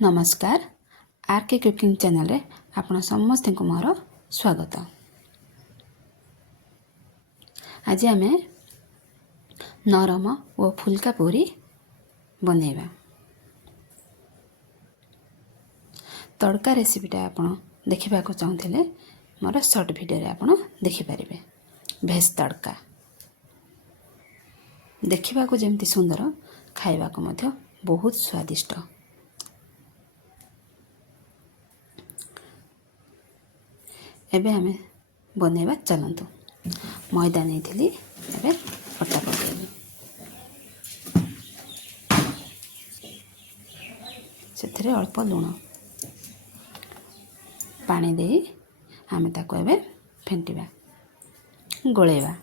नमस्कार R K cooking channel रे आपण समस्त को मोर स्वागत। आज आम नरम और फुल्का पूरी बनैबा। तड़का रेसिपीटा आपण देखा चाहूले मोर सर्ट वीडियो रे आपण देखिपारे। भेज तड़का देखा जमती सुंदर खाइबा को मध्य बहुत स्वादिष्ट। एबे हमें बनैबा चलतु। मैदा नहीं थी एबे अटा पकेली से अल्प लुण पानी दे आमे ताको एबे फेंटिबा गोलेबा।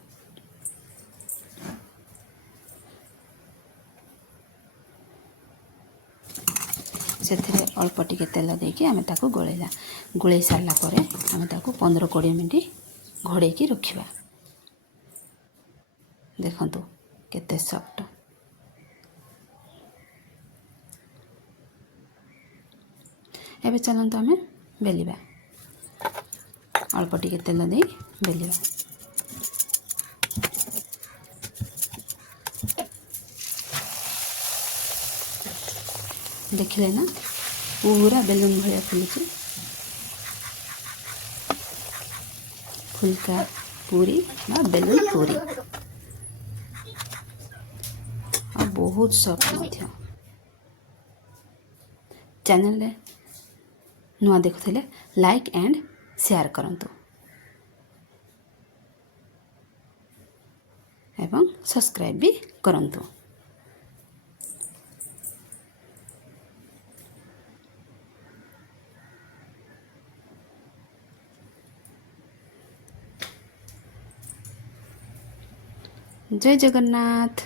से अल्प टिके तेल देकी आमे ताको गोलेला। गोले सारा पर आमे ताको 15-20 मिनट घोड़े की रखिबा। देखंतु केते सॉफ्ट। एबे चलंतु आमे बेलिबा। अल्प टिके तेल दे बेलिबा। देखिले ना पूरा बेलून भाया फुलुची। फुल्का पूरी बा बेलून पूरी और बहुत सॉफ्ट मध्य। चैनल रे नुआ देखुले लाइक एंड शेयर करंतु एवं सब्सक्राइब भी करंतु। जय जगन्नाथ।